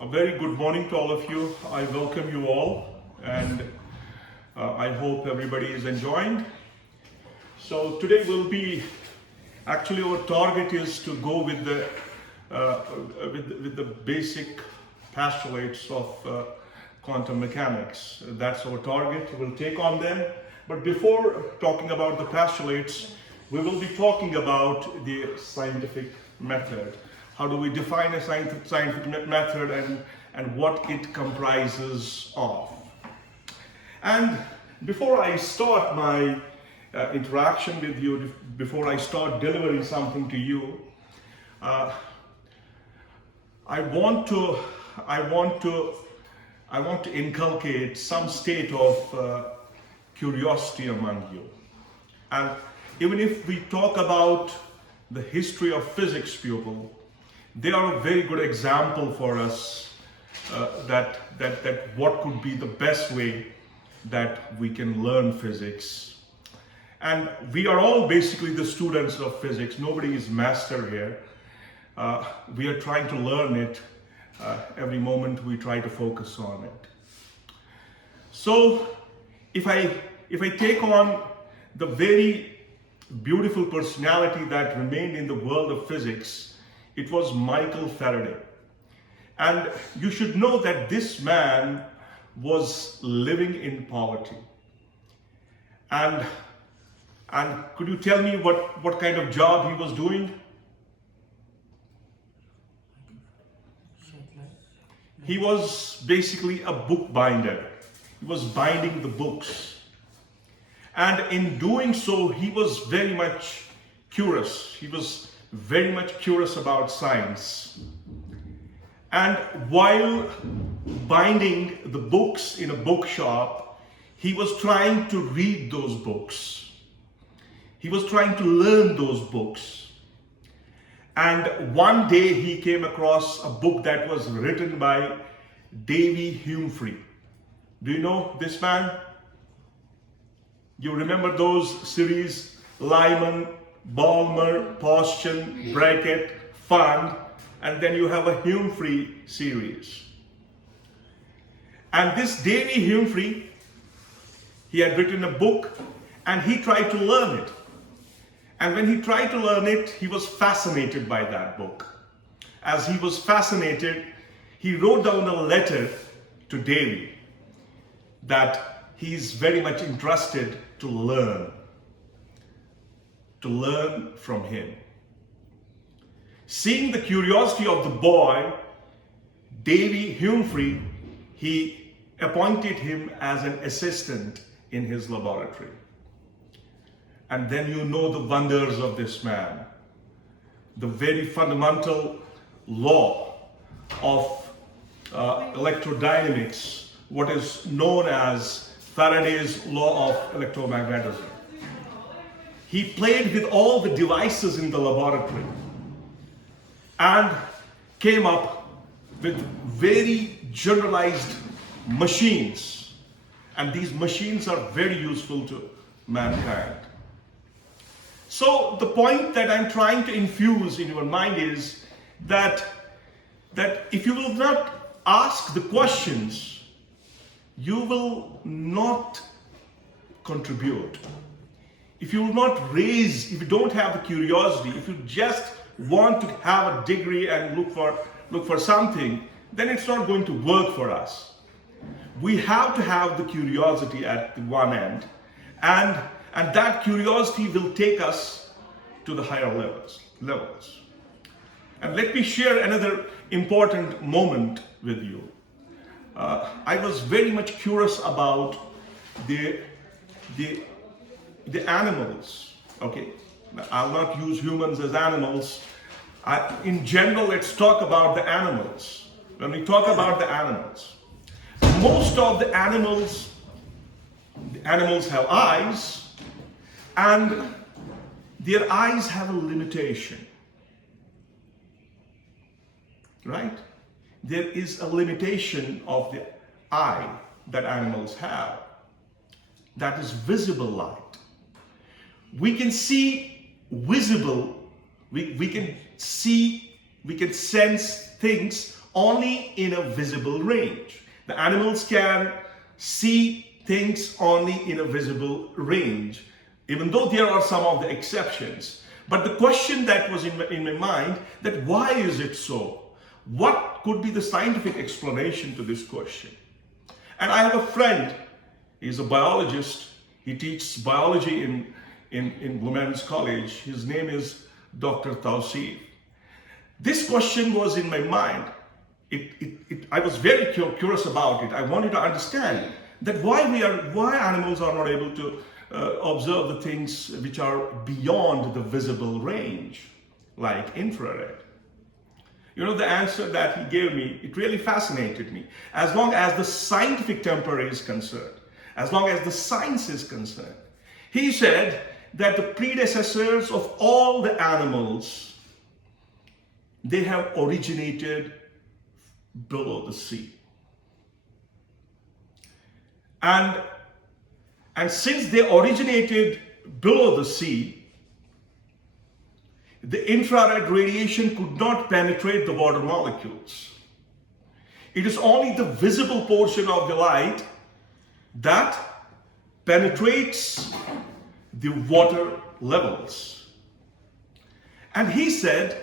A very good morning to all of you. I welcome you all, and I hope everybody is enjoying. So today will be, actually our target is to go with the basic postulates of quantum mechanics. That's our target. We'll take on them. But before talking about the postulates, we will be talking about the scientific method. How do we define a scientific method and what it comprises of? And before I start my interaction with you, before I start delivering something to you, I want to inculcate some state of curiosity among you. And even if we talk about the history of physics pupil, they are a very good example for us that what could be the best way that we can learn physics. And we are all basically the students of physics. Nobody is master here. We are trying to learn it. Every moment we try to focus on it. So if I take on the very beautiful personality that remained in the world of physics, it was Michael Faraday. And you should know that this man was living in poverty. And could you tell me what kind of job he was doing? He was basically a book binder. He was binding the books. And in doing so, he was very much curious. He was very much curious about science. And while binding the books in a bookshop, he was trying to read those books. He was trying to learn those books. And one day he came across a book that was written by Davy Humphrey. Do you know this man? You remember those series, Lyman, Balmer, Postulates, Bracket, Fund, and then you have a Humphrey series. And this Davy Humphrey, he had written a book and he tried to learn it. And when he tried to learn it, he was fascinated by that book. As he was fascinated, he wrote down a letter to Davy that he's very much interested to learn from him. Seeing the curiosity of the boy, Davy Humphrey, he appointed him as an assistant in his laboratory. And then you know the wonders of this man. The very fundamental law of electrodynamics, what is known as Faraday's law of electromagnetism. He played with all the devices in the laboratory and came up with very generalized machines. And these machines are very useful to mankind. So the point that I'm trying to infuse in your mind is that if you will not ask the questions, you will not contribute. If you will not raise, if you don't have the curiosity, if you just want to have a degree and look for something, then it's not going to work for us. We have to have the curiosity at the one end, and that curiosity will take us to the higher levels. And let me share another important moment with you. I was very much curious about the animals. Okay, I'll not use humans as animals. In general, let's talk about the animals. When we talk about the animals, most of the animals have eyes, and their eyes have a limitation. Right? There is a limitation of the eye that animals have. That is visible light. We can see visible, we can sense things only in a visible range. The animals can see things only in a visible range, even though there are some of the exceptions. But the question that was in my mind, that why is it so? What could be the scientific explanation to this question? And I have a friend, he's a biologist. He teaches biology in Women's College. His name is Dr. Tausif. This question was in my mind. I was very curious about it. I wanted to understand that why animals are not able to observe the things which are beyond the visible range, like infrared. You know, the answer that he gave me, it really fascinated me. As long as the scientific temper is concerned, as long as the science is concerned, he said that the predecessors of all the animals, they have originated below the sea. And since they originated below the sea, the infrared radiation could not penetrate the water molecules. It is only the visible portion of the light that penetrates the water levels. And he said,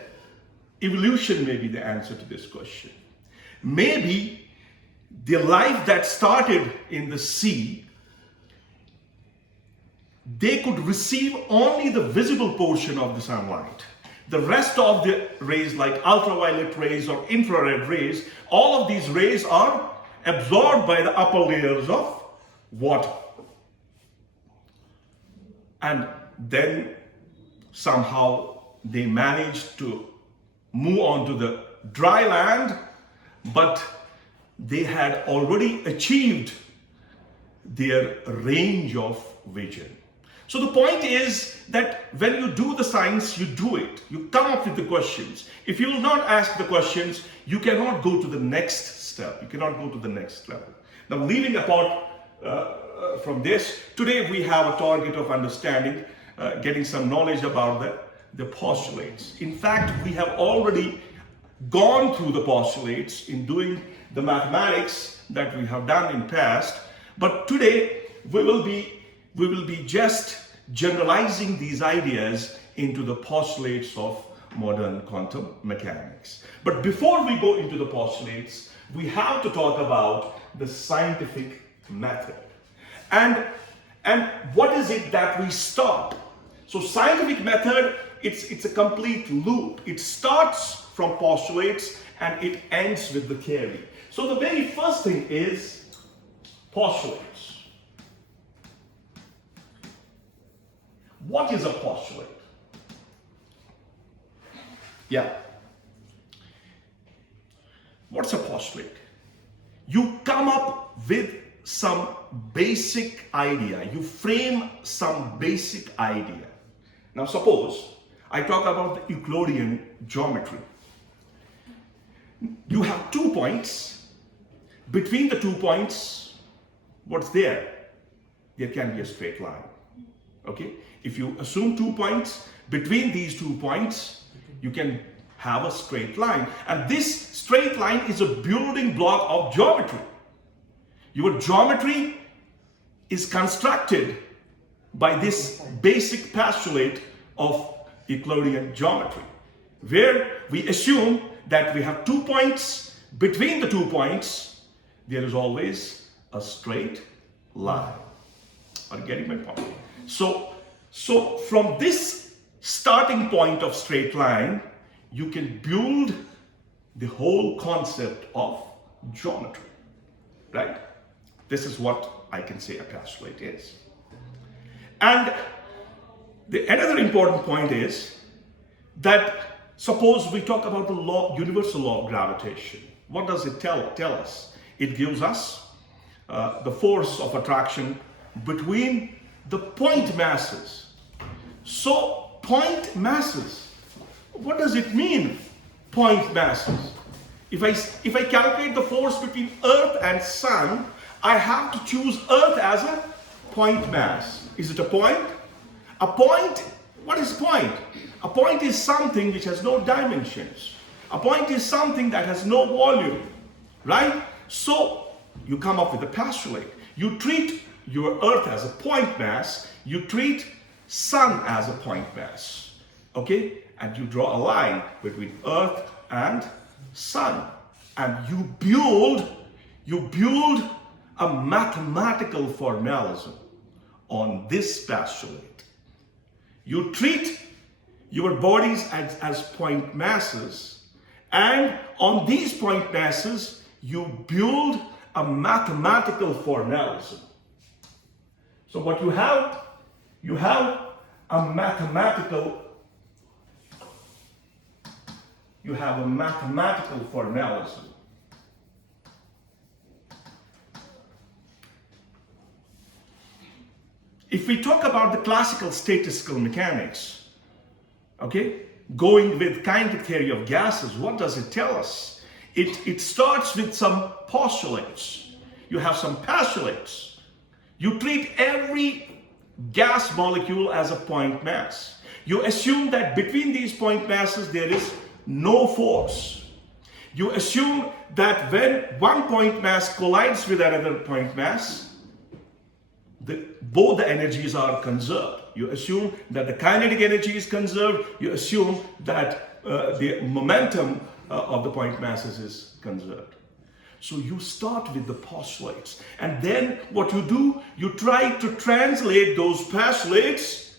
evolution may be the answer to this question. Maybe the life that started in the sea, they could receive only the visible portion of the sunlight. The rest of the rays, like ultraviolet rays or infrared rays, all of these rays are absorbed by the upper layers of water. And then somehow they managed to move on to the dry land, but they had already achieved their range of vision. So the point is that when you do the science, you do it. You come up with the questions. If you will not ask the questions, you cannot go to the next step. You cannot go to the next level. Now, leaving apart from this, today we have a target of understanding, getting some knowledge about the postulates. In fact, we have already gone through the postulates in doing the mathematics that we have done in past. But today we will be just generalizing these ideas into the postulates of modern quantum mechanics. But before we go into the postulates, we have to talk about the scientific method. And what is it that we stop? So scientific method, it's a complete loop. It starts from postulates and it ends with the theory. So the very first thing is postulates. What is a postulate? Yeah. What's a postulate? You come up with some basic idea. You frame some basic idea. Now suppose I talk about the Euclidean geometry. You have 2 points. Between the 2 points, what's there? There can be a straight line. Okay? If you assume 2 points, between these 2 points, you can have a straight line. And this straight line is a building block of geometry. Your geometry is constructed by this basic postulate of Euclidean geometry, where we assume that we have 2 points. Between the 2 points, there is always a straight line. Are you getting my point? So from this starting point of straight line, you can build the whole concept of geometry, right? This is what I can say a postulate is. And another important point is that suppose we talk about the universal law of gravitation. What does it tell us? It gives us the force of attraction between the point masses. So point masses, what does it mean, point masses? If I calculate the force between Earth and Sun, I have to choose Earth as a point mass. Is it a point? A point, what is point? A point is something which has no dimensions. A point is something that has no volume, right? So you come up with a postulate. You treat your Earth as a point mass. You treat Sun as a point mass, okay? And you draw a line between Earth and Sun. And you build a mathematical formalism on this postulate. You treat your bodies as point masses, and on these point masses, you build a mathematical formalism. So what you have a mathematical formalism. If we talk about the classical statistical mechanics, okay, going with kinetic theory of gases, what does it tell us? It starts with some postulates. You have some postulates. You treat every gas molecule as a point mass. You assume that between these point masses there is no force. You assume that when one point mass collides with another point mass, both the energies are conserved. You assume that the kinetic energy is conserved. You assume that the momentum of the point masses is conserved. So you start with the postulates. And then what you do, you try to translate those postulates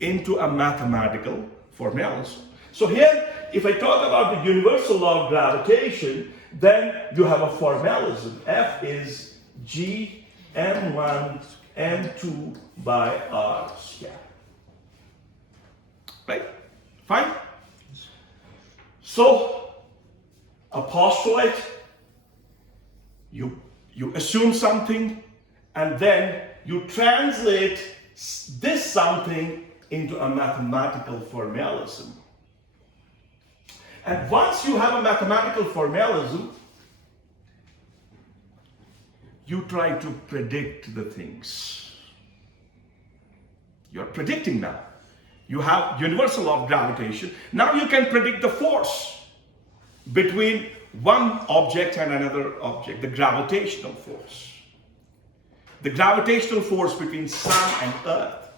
into a mathematical formalism. So here, if I talk about the universal law of gravitation, then you have a formalism. F is G m1 m2 by r squared. Right? Fine? So, a postulate, you assume something, and then you translate this something into a mathematical formalism. And once you have a mathematical formalism, you try to predict the things. You're predicting now. You have universal law of gravitation. Now you can predict the force between one object and another object, the gravitational force. The gravitational force between Sun and Earth.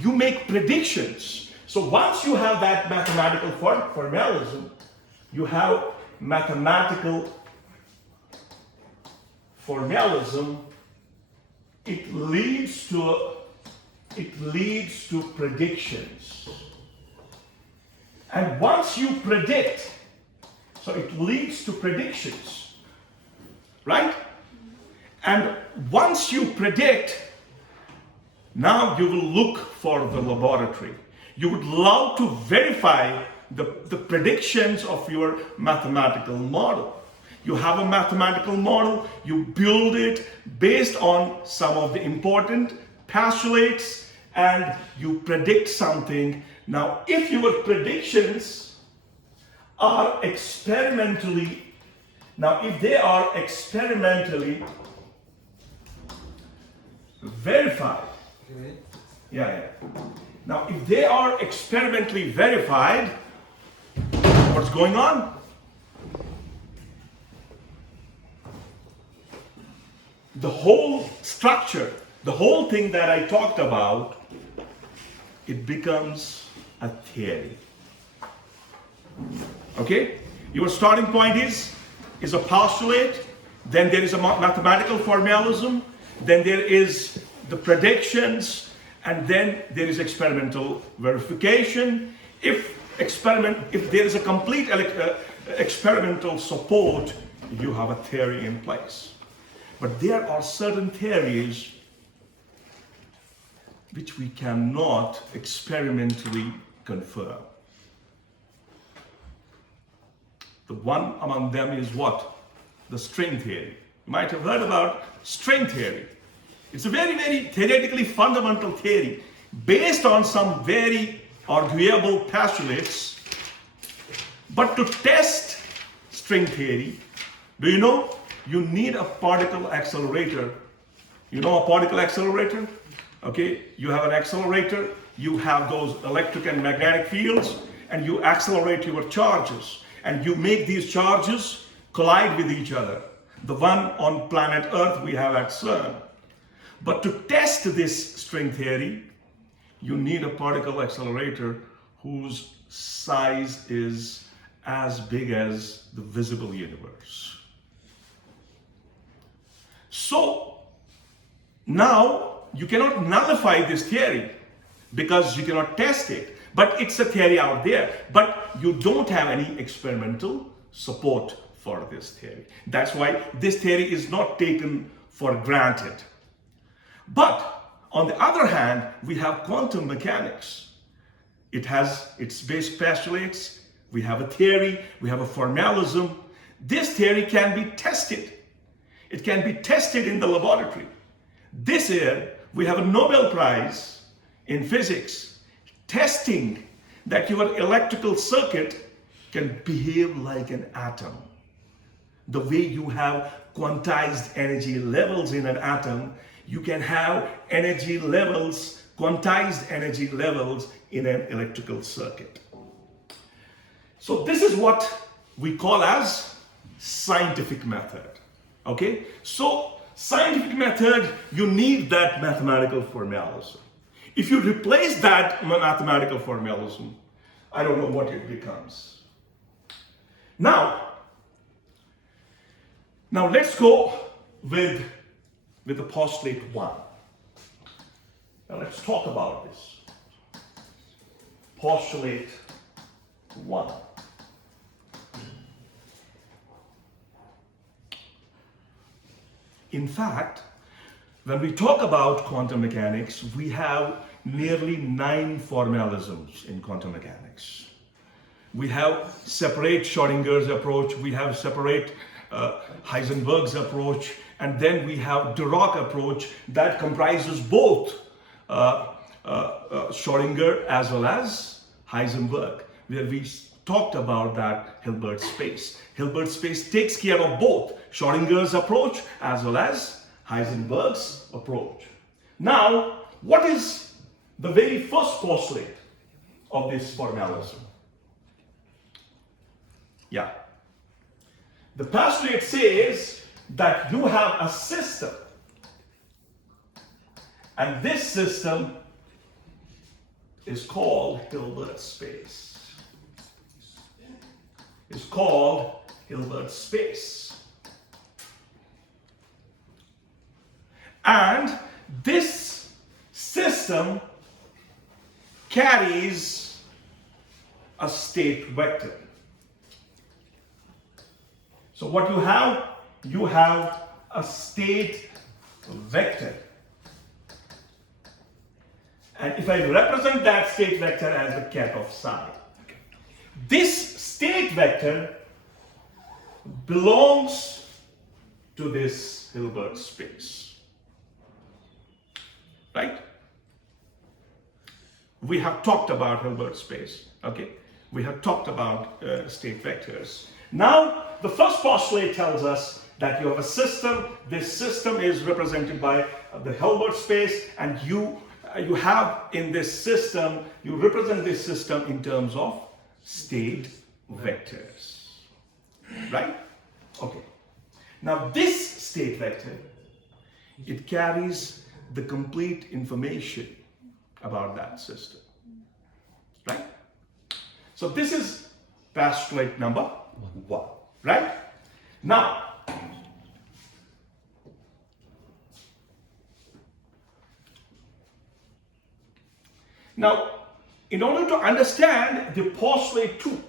You make predictions. So once you have that mathematical formalism, you have mathematical formalism, it leads to predictions. And once you predict, so it leads to predictions, right? And once you predict, now you will look for the laboratory. You would love to verify the predictions of your mathematical model. You have a mathematical model, you build it based on some of the important postulates, and you predict something. Now, if your predictions are experimentally verified, Now, if they are experimentally verified, what's going on? The whole structure, the whole thing that I talked about, it becomes a theory. Okay? Your starting point is a postulate, then there is a mathematical formalism, then there is the predictions, and then there is experimental verification. If there is a complete experimental support, you have a theory in place. But there are certain theories which we cannot experimentally confirm. The one among them is what? The string theory. You might have heard about string theory. It's a very, very theoretically fundamental theory based on some very arguable postulates. But to test string theory, do you know? You need a particle accelerator. You know a particle accelerator? Okay, you have an accelerator, you have those electric and magnetic fields, and you accelerate your charges. and you make these charges collide with each other. The one on planet Earth we have at CERN. But to test this string theory, you need a particle accelerator whose size is as big as the visible universe. So now you cannot nullify this theory because you cannot test it. But it's a theory out there. But you don't have any experimental support for this theory. That's why this theory is not taken for granted. But on the other hand, we have quantum mechanics. It has its basic postulates. We have a theory. We have a formalism. This theory can be tested. It can be tested in the laboratory. This year, we have a Nobel Prize in physics testing that your electrical circuit can behave like an atom. The way you have quantized energy levels in an atom, you can have energy levels, quantized energy levels in an electrical circuit. So this is what we call as scientific method. Okay? So scientific method, you need that mathematical formalism. If you replace that mathematical formalism, I don't know what it becomes. Now let's go with the postulate 1. Now let's talk about this. Postulate 1. In fact, when we talk about quantum mechanics, we have nearly 9 formalisms in quantum mechanics. We have separate Schrödinger's approach, we have separate Heisenberg's approach, and then we have Dirac approach that comprises both Schrödinger as well as Heisenberg, where we talked about that Hilbert space. Hilbert space takes care of both Schrödinger's approach as well as Heisenberg's approach. Now, what is the very first postulate of this formalism? Yeah. The postulate says that you have a system, and this system is called Hilbert space. It's called Hilbert space. And this system carries a state vector. So what you have a state vector. And if I represent that state vector as the ket of psi, this state vector belongs to this Hilbert space. Right? We have talked about Hilbert space. Okay? We have talked about state vectors. Now, the first postulate tells us that you have a system. This system is represented by the Hilbert space, and you have in this system, you represent this system in terms of state vectors. Right? Okay. Now, this state vector, it carries the complete information about that system. Right? So this is postulate number 1. Right? Now, in order to understand the postulate 2,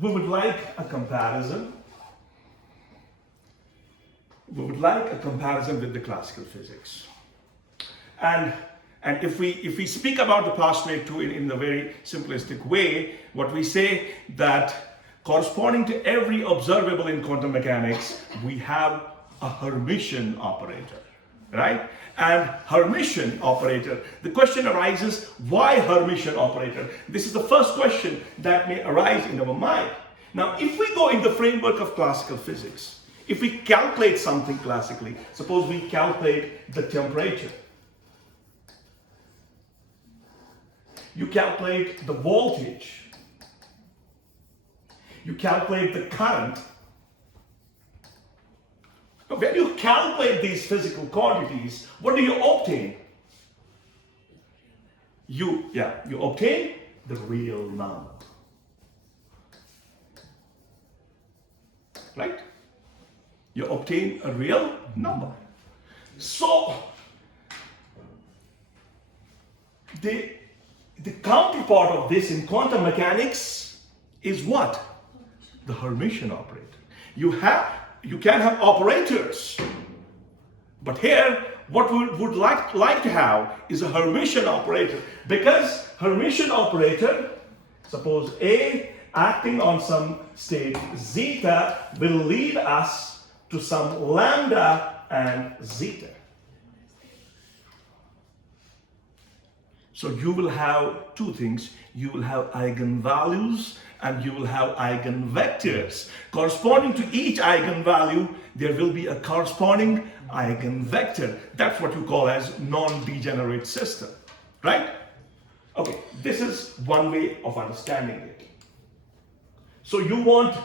we would like a comparison. We would like a comparison with the classical physics. And if we speak about the postulate 2 in a very simplistic way, what we say that corresponding to every observable in quantum mechanics, we have a Hermitian operator, right? And Hermitian operator, the question arises, why Hermitian operator? This is the first question that may arise in our mind. Now, if we go in the framework of classical physics, if we calculate something classically, suppose we calculate the temperature, you calculate the voltage, you calculate the current. Now, when you calculate these physical quantities, what do you obtain? You obtain the real number. Right? You obtain a real number. So, the counterpart of this in quantum mechanics is what? The Hermitian operator. You can have operators, but here what we would like to have is a Hermitian operator, because Hermitian operator, suppose A acting on some state zeta will lead us to some lambda and zeta. So you will have two things. You will have eigenvalues and you will have eigenvectors. Corresponding to each eigenvalue, there will be a corresponding eigenvector. That's what you call as non-degenerate system, right? Okay, this is one way of understanding it. So you want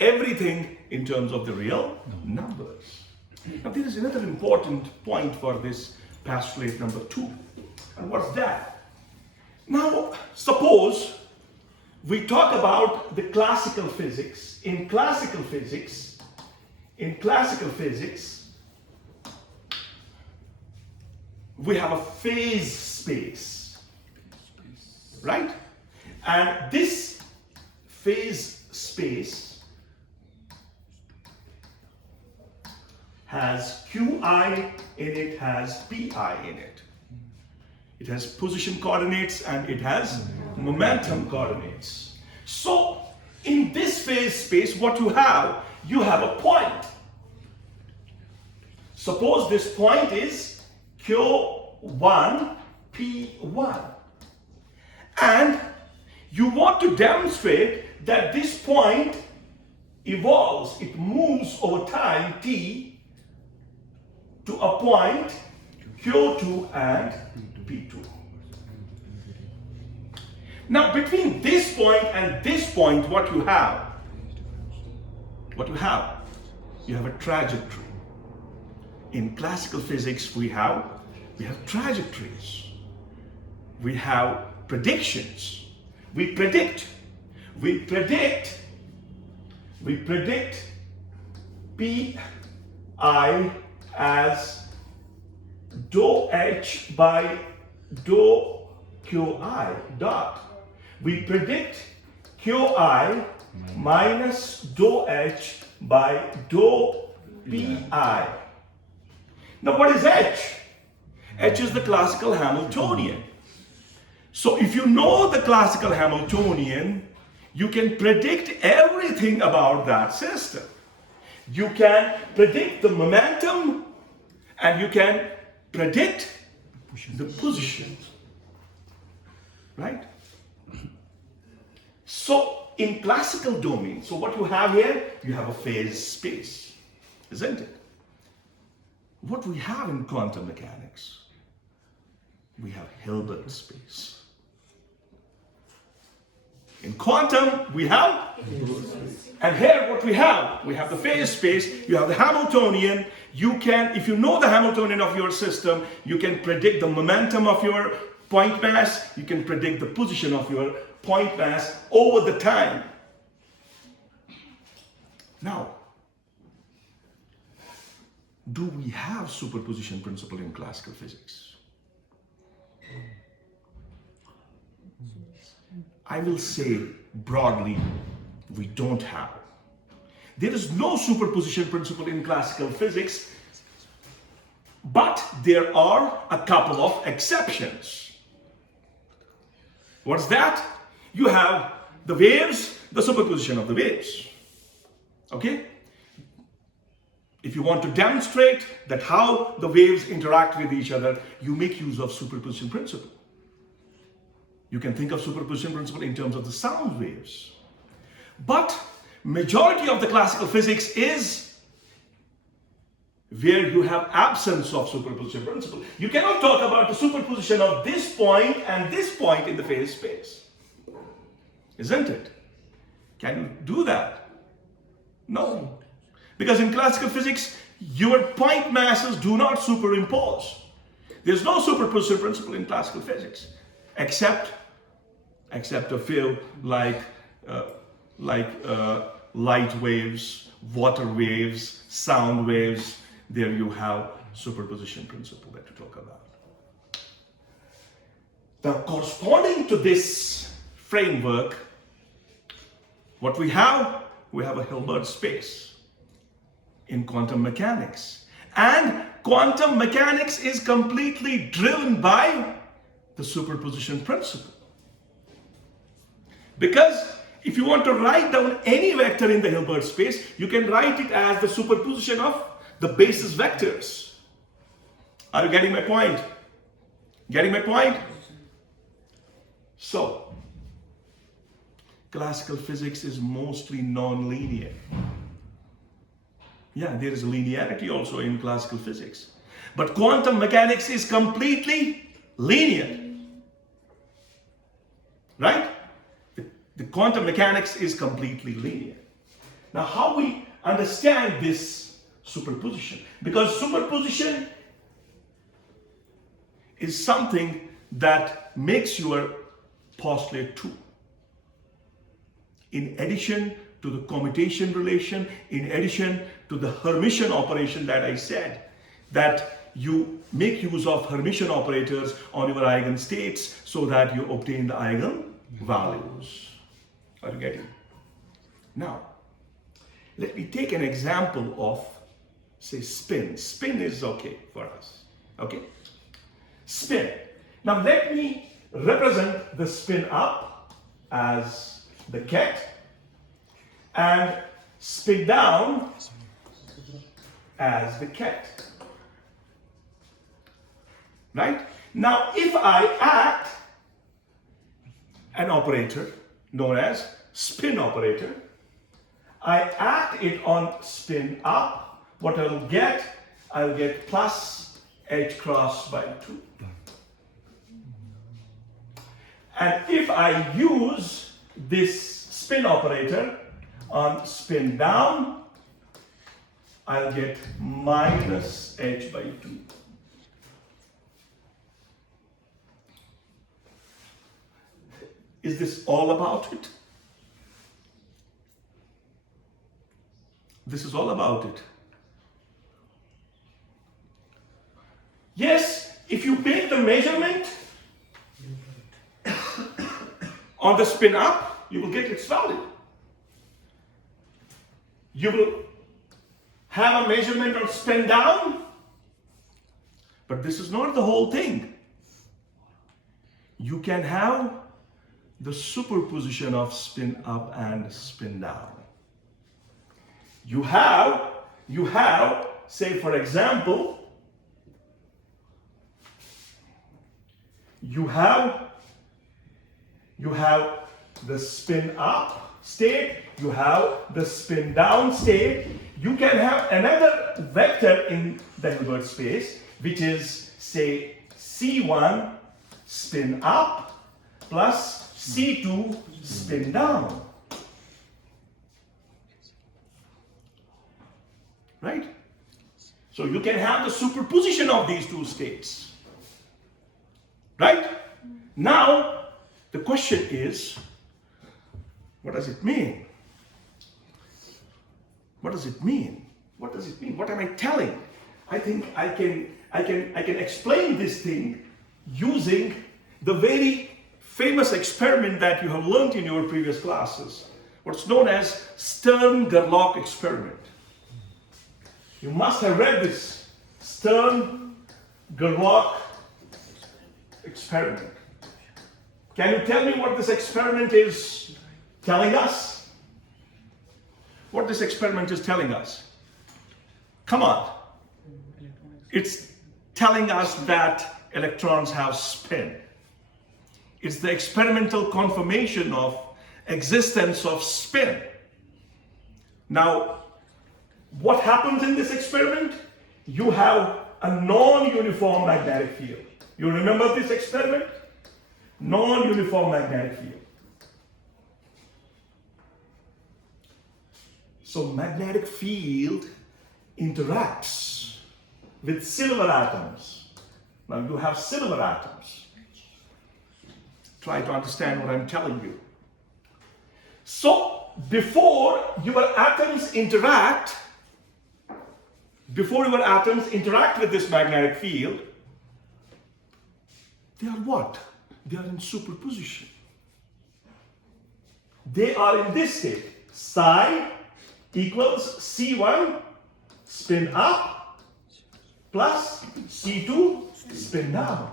everything in terms of the real numbers. Now there is another important point for this postulate number 2. And what's that? Now suppose we talk about the classical physics. In classical physics, we have a phase space, right? And this phase space has Qi in it, has Pi in it. It has position coordinates and it has momentum coordinates. So in this phase space, what you have a point. Suppose this point is Q1, P1. And you want to demonstrate that this point evolves, it moves over time t to a point Q2 and P2. Now between this point and this point, what you have? You have a trajectory. In classical physics, we have trajectories. We have predictions. We predict Pi as dou H by dou Qi dot. We predict Qi minus dou H by dou Pi. Now what is H? H is the classical Hamiltonian. So if you know the classical Hamiltonian, you can predict everything about that system. You can predict the momentum and you can predict the position, right? So in classical domain, so what you have here, you have a phase space, isn't it? What we have in quantum mechanics, we have Hilbert space. In quantum, we have, and here what we have the phase space, you have the Hamiltonian. You can, if you know the Hamiltonian of your system, you can predict the momentum of your point mass, you can predict the position of your point mass over the time. Now, do we have superposition principle in classical physics? I will say broadly, we don't have. There is no superposition principle in classical physics, but there are a couple of exceptions. What's that? You have the waves, the superposition of the waves. Okay? If you want to demonstrate that how the waves interact with each other, you make use of superposition principle. You can think of superposition principle in terms of the sound waves. But majority of the classical physics is where you have absence of superposition principle. You cannot talk about the superposition of this point and this point in the phase space. Isn't it? Can you do that? No. Because in classical physics, your point masses do not superimpose. There's no superposition principle in classical physics, except a few like light waves, water waves, sound waves. There you have superposition principle that you talk about. Now, corresponding to this framework, what we have a Hilbert space in quantum mechanics. And quantum mechanics is completely driven by the superposition principle. Because if you want to write down any vector in the Hilbert space, you can write it as the superposition of the basis vectors. Are you getting my point? Getting my point? So, classical physics is mostly non-linear. Yeah, there is linearity also in classical physics. But quantum mechanics is completely linear. Right? The quantum mechanics is completely linear. Now, how we understand this superposition? Because superposition is something that makes your postulate true. In addition to the commutation relation, in addition to the Hermitian operation that I said, that you make use of Hermitian operators on your eigenstates so that you obtain the eigenvalues. Are you getting? Now, let me take an example of, say, spin. Spin is okay for us. Okay? Spin. Now, let me represent the spin up as the ket and spin down as the ket. Right? Now, if I add an operator known as spin operator, I add it on spin up, what I'll get plus h cross by 2. And if I use this spin operator on spin down, I'll get minus h by 2. Is this all about it? This is all about it. Yes, if you make the measurement on the spin up, you will get its value. You will have a measurement on spin down, but this is not the whole thing. You can have the superposition of spin up and spin down. You have, say for example, you have the spin up state, you have the spin down state. You can have another vector in the Hilbert space, which is, say, C1 spin up plus C2 spin down. Right? So you can have the superposition of these two states. Right? Now, the question is, what does it mean? What does it mean? What does it mean? What am I telling? I think I can explain this thing using the very famous experiment that you have learned in your previous classes, what's known as Stern-Gerlach experiment. You must have read this Stern-Gerlach experiment. Can you tell me what this experiment is telling us? What this experiment is telling us? Come on. It's telling us that electrons have spin. It's the experimental confirmation of existence of spin. Now, what happens in this experiment? you have a non-uniform magnetic field. You remember this experiment? Non-uniform magnetic field. So magnetic field interacts with silver atoms. Now you have silver atoms. Try to understand what I'm telling you. So before your atoms interact with this magnetic field, they are what? They are in superposition. They are in this state. Psi equals C1 spin up plus C2 spin down.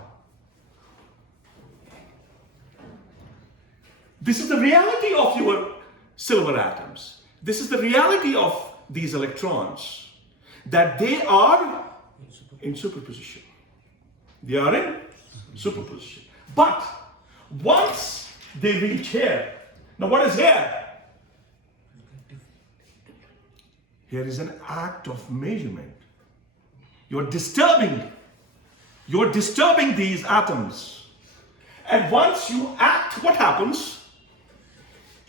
This is the reality of your silver atoms. This is the reality of these electrons, that they are in superposition. They are in superposition. But once they reach here, now what is here? Here is an act of measurement. You're disturbing these atoms. And once you act, what happens?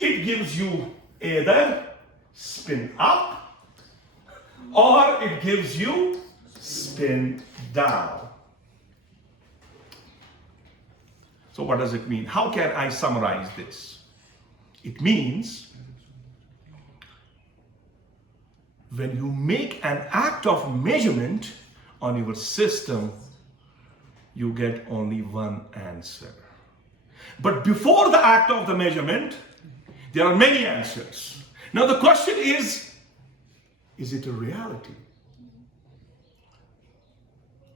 It gives you either spin up or it gives you spin down. So what does it mean? How can I summarize this? It means when you make an act of measurement on your system, you get only one answer. But before the act of the measurement, there are many answers. Now the question is it a reality?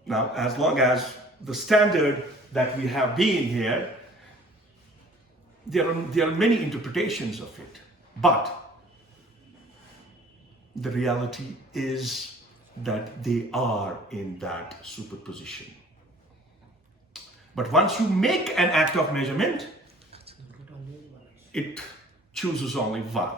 Now, as long as the standard that we have been here, there are many interpretations of it. But the reality is that they are in that superposition. But once you make an act of measurement, it chooses only one.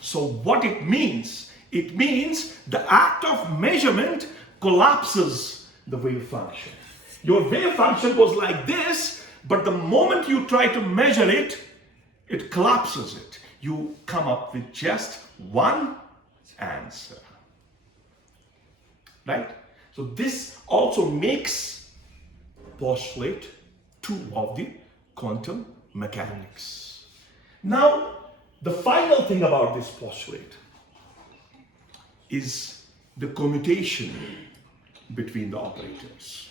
So what it means the act of measurement collapses the wave function. Your wave function was like this, but the moment you try to measure it, it collapses it. You come up with just one answer. Right? So this also makes postulate 2 of the quantum mechanics. Now, the final thing about this postulate is the commutation between the operators.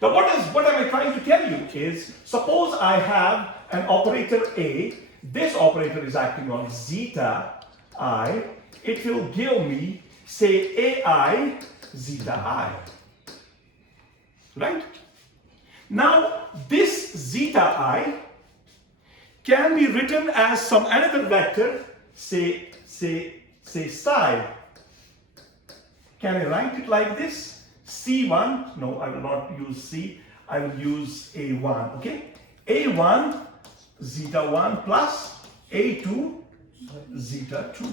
Now, what am I trying to tell you is, suppose I have an operator A, this operator is acting on zeta I, it will give me, say, AI zeta I. Right? Now, this zeta I can be written as some another vector, say psi. Can I write it like this? C1, no, I will not use C, I will use A1, okay? A1 zeta 1 plus A2 zeta 2.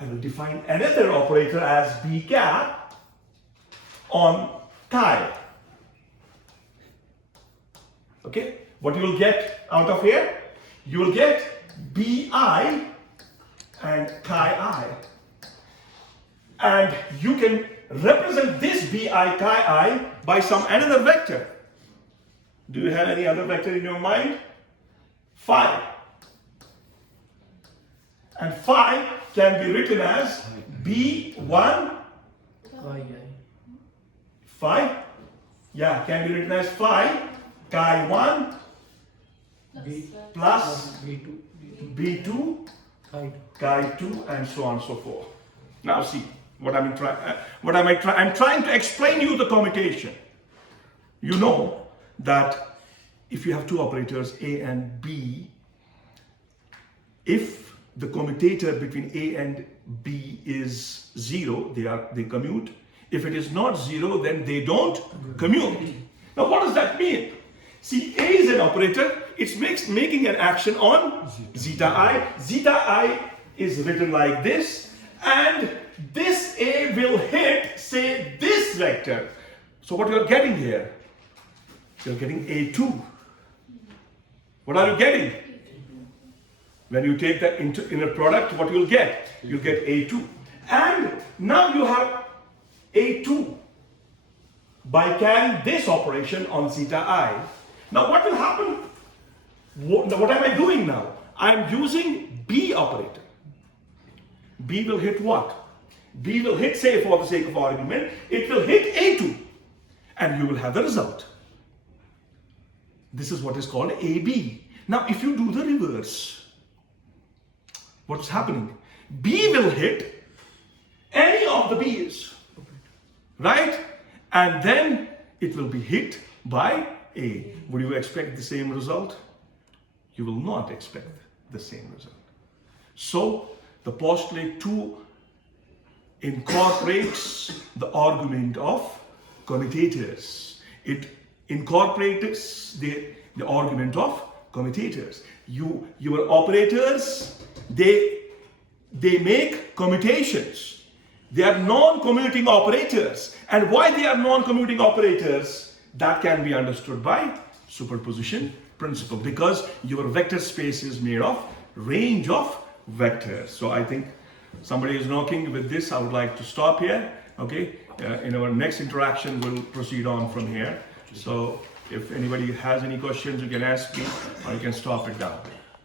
I will define another operator as B cap on chi. Okay, what you will get out of here? You will get Bi and chi I. And you can represent this Bi chi I by some another vector. Do you have any other vector in your mind? Phi. And phi can be written as B1 phi. Yeah, can be written as phi chi 1 plus B2 chi 2 and so on and so forth. Now see what I'm trying to explain you the commutation. You know that if you have two operators A and B, if the commutator between A and B is 0, they commute. If it is not 0, then they don't commute. Now what does that mean? See, A is an operator, it's making an action on zeta I. Zeta I is written like this, and this A will hit, say, this vector. So what you're getting here? You're getting A2. What are you getting? When you take the inner product, what you'll get? You'll get A2. And now you have A2 by carrying this operation on zeta I. Now what will happen? What am I doing now? I'm using B operator. B will hit what? B will hit, say for the sake of argument, it will hit A2. And you will have the result. This is what is called AB. Now if you do the reverse, what's happening? B will hit any of the B's, right? And then it will be hit by A. Would you expect the same result? You will not expect the same result. So the postulate 2 incorporates the argument of commutators. It incorporates the argument of commutators. Your operators, they make commutations. They are non-commuting operators. And why they are non-commuting operators? That can be understood by superposition principle, because your vector space is made of range of vectors. So I think somebody is knocking. With this, I would like to stop here. Okay, in our next interaction, we'll proceed on from here. So if anybody has any questions, you can ask me, or you can stop it down.